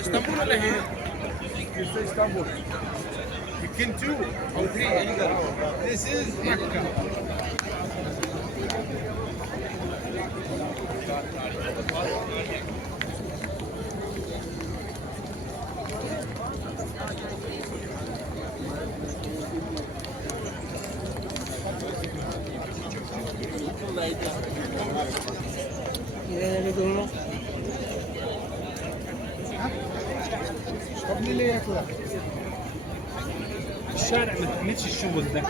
İstanbul öyle he. İşte İstanbul. You can two or three. This is Mecca. الشارع ما تمليش الشغل ده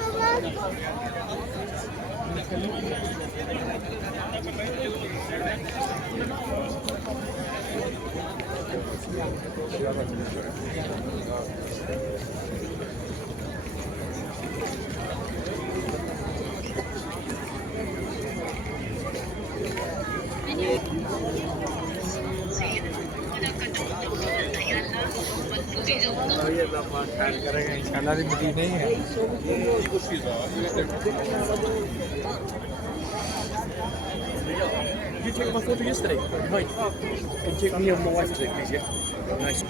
इंशाल्लाह भी बुटीक नहीं है You took my photo yesterday. Right. Can take me and my wife today, please, yeah? Nice.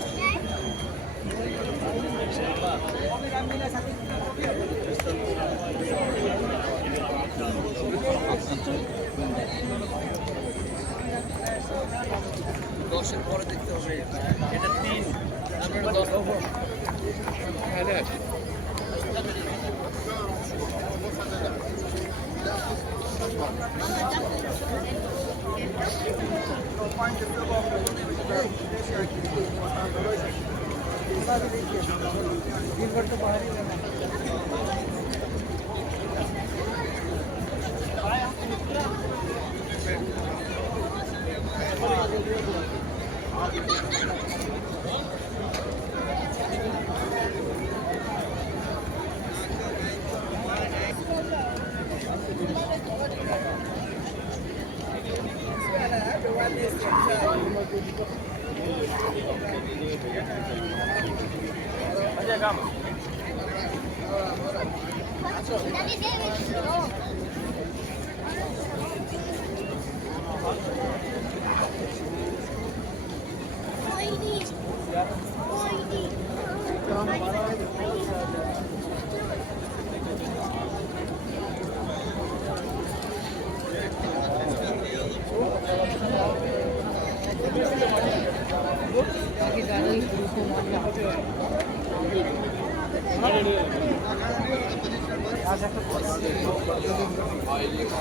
দশের পরে দেখতে হবে এটা Helal. Ladies.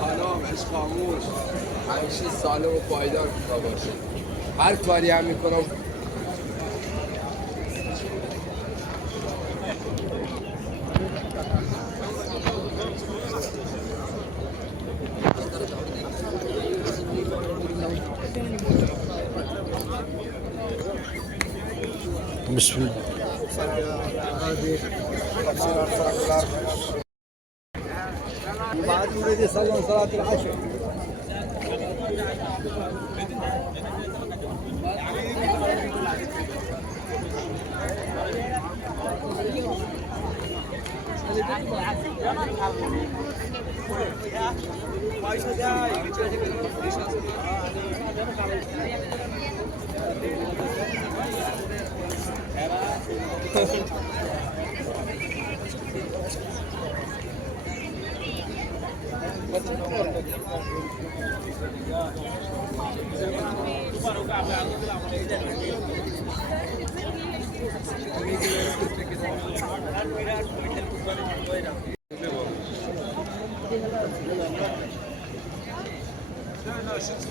سلام عشق خاموش همیشه سالم و پایدار تا باشه هر کاری هم میکنم بسم الله بعد الذي صلى صلاة العشر Thank you. Sana...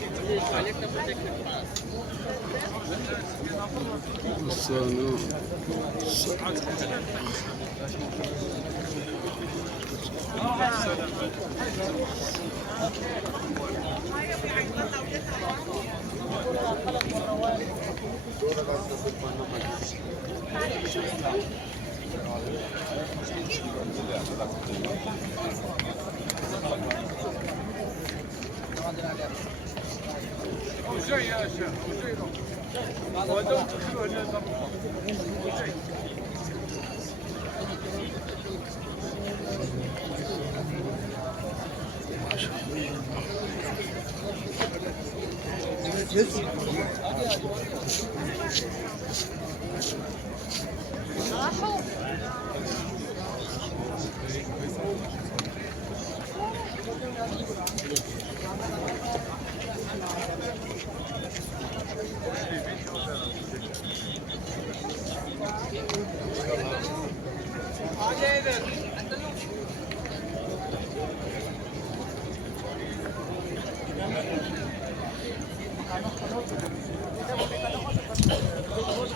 Thank you. 是呀是，我这种，我都这个不错，我。是。好。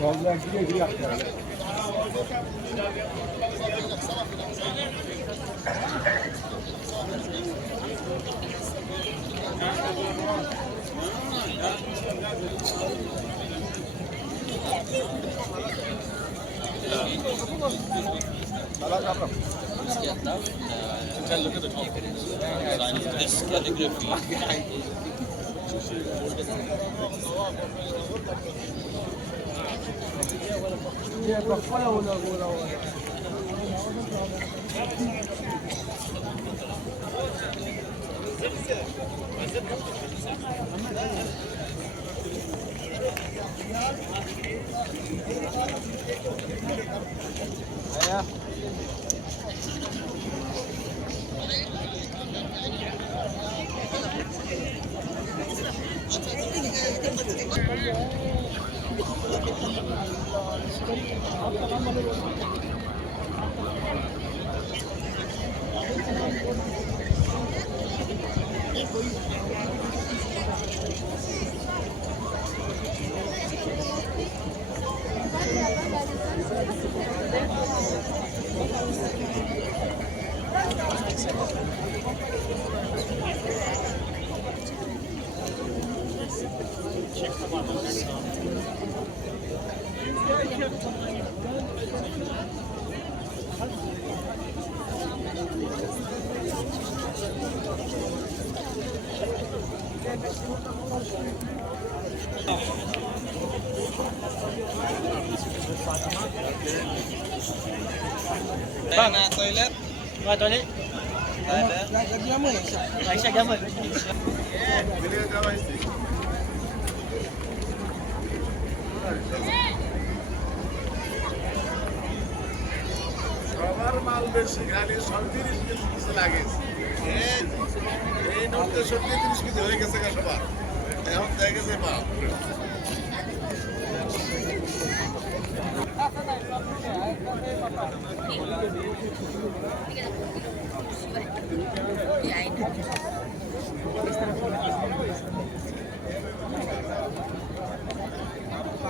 Vallahi güle güle yaptılar. Thank you top. Sign of this calligraphy. Bana toilet. Mga toilet? Lagyan mo eh. Ay, siya gamot. সবার মাল বেশি, খালি সন্ত্রিশ কেজি কিছু লাগেছে এই নব্বই সত্যি কেজি হয়ে গেছে সবার। এখন দেখা গেছে